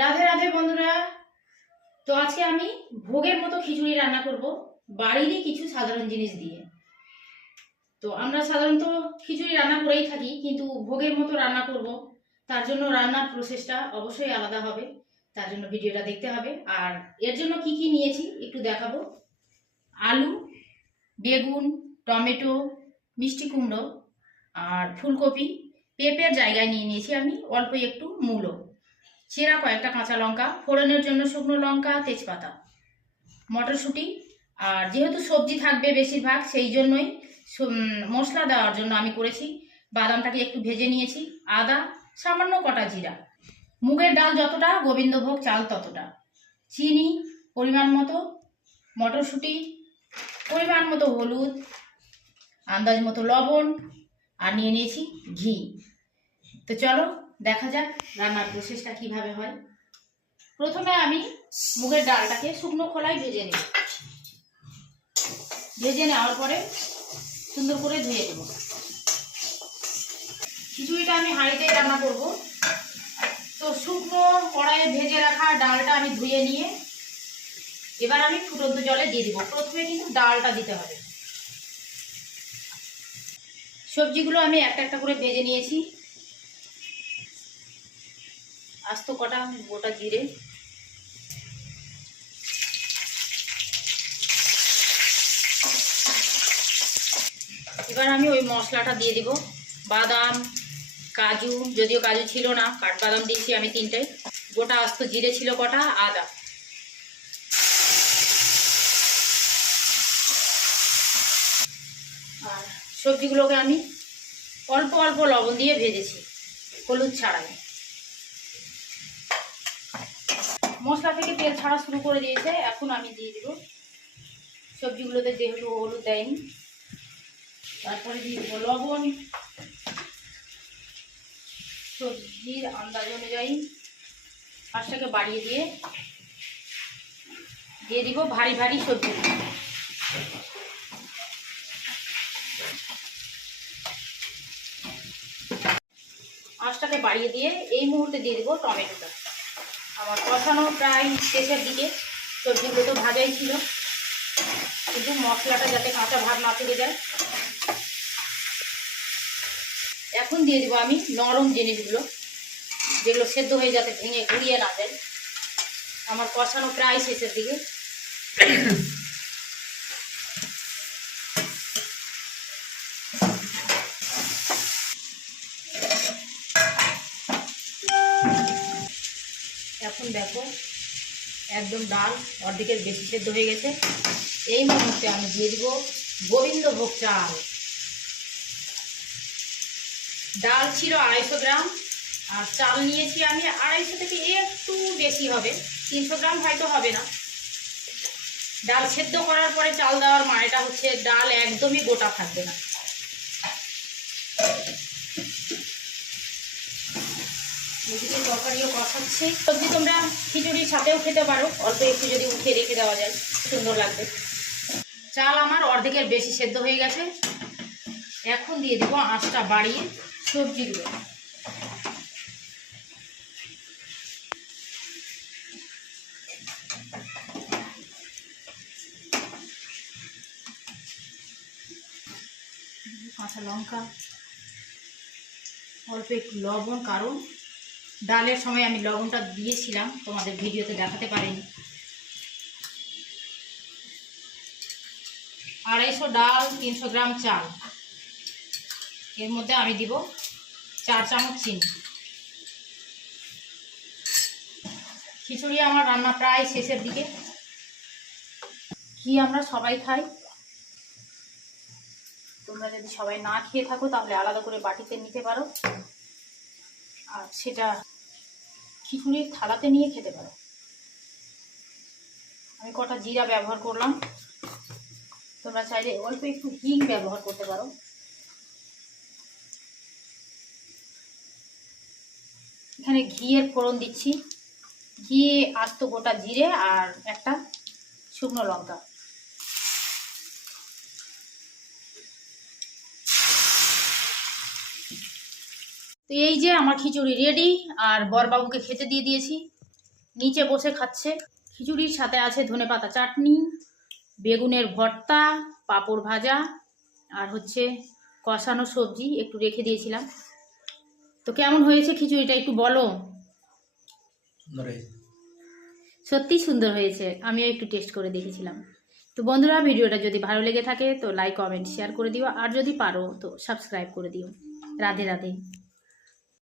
রাধে রাধে বন্ধুরা, তো আজকে আমি ভোগের মতো খিচুড়ি রান্না করব বাড়িরই কিছু সাধারণ জিনিস দিয়ে। তো আমরা সাধারণত খিচুড়ি রান্না করেই থাকি, কিন্তু ভোগের মতো রান্না করব, তার জন্য রান্নার প্রসেসটা অবশ্যই আলাদা হবে, তার জন্য ভিডিওটা দেখতে হবে। আর এর জন্য কি কি নিয়েছি একটু দেখাবো। আলু, বেগুন, টমেটো, মিষ্টি কুমড়ো, আর ফুলকপি, পেঁপের জায়গায় নিয়ে নিয়েছি আমি, অল্প একটু মূলো। চেরা কয়েকটা কাঁচা লঙ্কা, ফোড়নের জন্য শুকনো লঙ্কা, তেজপাতা। মটরশুঁটি, আর যেহেতু সবজি থাকবে বেশিরভাগ, সেই জন্যই মশলা দেওয়ার জন্য আমি করেছি। বাদামটাকে একটু ভেজে নিয়েছি, আদা, সামান্য কটা জিরা। মুগের ডাল যতটা, গোবিন্দভোগ চাল ততটা। চিনি, পরিমাণ মতো, মটরশুঁটি, পরিমাণ মতো হলুদ, আন্দাজ মতো লবণ, আর নিয়ে নিয়েছি ঘি। তো চলো দেখা যাক রান্নার প্রসেসটা কীভাবে হয়। প্রথমে আমি মুগের ডালটাকে শুকনো খোলায় ভেজে নিই ভেজে নেওয়ার পরে সুন্দর করে ধুয়ে দেব খিচুড়িটা আমি হাঁড়িতেই রান্না করব। তো শুকনো কড়াইয়ে ভেজে রাখা ডালটা আমি ধুয়ে নিয়ে এবার আমি ফুটন্ত জলে দিয়ে দিব। প্রথমে কিন্তু ডালটা দিতে হবে। সবজিগুলো আমি একটা একটা করে ভেজে নিয়েছি। আস্ত কটা গোটা জিরে। এবার আমি ওই মশলাটা দিয়ে দিব। বাদাম, কাজু, যদিও কাজু ছিল না, কাঠবাদাম দিয়েছি আমি তিনটে। গোটা আস্ত জিরে ছিল কটা, আদা। আর সবজিগুলোকে আমি অল্প অল্প লবণ দিয়ে ভেজেছি, হলুদ ছাড়াই। মশলা থেকে তেল ছাড়া শুরু করে দিয়েছে, এখন আমি দিয়ে দেবো। সবজিগুলোতে যেহেতু হলুদ দেয়নি, তারপরে দিয়ে দেবো লবণ। সবজির আন্দাজ অনুযায়ী পাঁচটাকে বাড়িয়ে দিয়ে দিয়ে দিব ভারী ভারী সবজি। আঁচটাকে বাড়িয়ে দিয়ে এই মুহূর্তে দিয়ে দেবো টমেটোটা। আমার কষানো প্রায় শেষের দিকে। সবজিগুলো তো ভাজাই ছিল। কিন্তু মশলাটা যাতে কাঁচা ভাত না থেকে যায়। এখন দিয়ে দেবো আমি নরম জিনিসগুলো। যেগুলো সেদ্ধ হয়ে যাতে ভেঙে ঘুরিয়ে না যায়। আমার কষানো প্রায় শেষের দিকে। এখন দেখো, একদম ডাল অর্ধেকের বেশি সেদ্ধ হয়ে গেছে। এই মুহূর্তে আমি দিয়ে দিব গোবিন্দভোগ চাল। ডাল ছিল আড়াইশো গ্রাম, আর চাল নিয়েছি আমি আড়াইশো থেকে একটু বেশি হবে, তিনশো গ্রাম হয়তো হবে না। ডাল সেদ্ধ করার পরে চাল দেওয়ার মানেটা হচ্ছে ডাল একদমই গোটা থাকবে না। এদিকে তরকারিও কষাচ্ছে। সবজি তোমরা খিচুড়ির সাথেও খেতে পারো, অল্প একটু যদি উঠিয়ে রেখে দেওয়া যায়, সুন্দর লাগবে। চাল আমার অর্ধেকের বেশি সেদ্ধ হয়ে গেছে। এখন দিয়ে দেবো আঁচটা বাড়িয়ে সবজিগুলো। কাঁচা লঙ্কা, অল্প একটু লবণ, কারণ ডালের সময় আমি লবণটা দিয়েছিলাম, তোমাদের ভিডিওতে দেখাতে পারিনি। আড়াইশো ডাল, তিনশো গ্রাম চাল। এর মধ্যে আমি দিব চার চামচ চিনি। খিচুড়ি আমার রান্না প্রায় শেষের দিকে। কি আমরা সবাই খাই? তোমরা যদি সবাই না খেয়ে থাকো, তাহলে আলাদা করে বাটিতে নিতে পারো। আর সেটা খিচুড়ির থালাতে নিয়ে খেতে পারো। আমি কটা জিরা ব্যবহার করলাম। তোমরা চাইলে অল্প একটু হিং ব্যবহার করতে পারো। এখানে ঘিয়ের ফোড়ন দিচ্ছি। ঘি আস্ত গোটা জিরে আর একটা শুকনো লঙ্কা। তো এই যে আমার খিচুড়ি রেডি আর বরবাবুকে খেতে দিয়ে দিয়েছি। নিচে বসে খাচ্ছে। খিচুড়ির সাথে আছে ধনেপাতা চাটনি বেগুনের ভর্তা পাঁপড় ভাজা আর হচ্ছে কষানো সবজি একটু রেখে দিয়েছিলাম। তো কেমন হয়েছে খিচুড়িটা একটু বলো? সত্যি সুন্দর হয়েছে। আমিও একটু টেস্ট করে দেখেছিলাম। তো বন্ধুরা ভিডিওটা যদি ভালো লেগে থাকে তো লাইক কমেন্ট শেয়ার করে দিও। আর যদি পারো তো সাবস্ক্রাইব করে দিও। রাধে রাধে।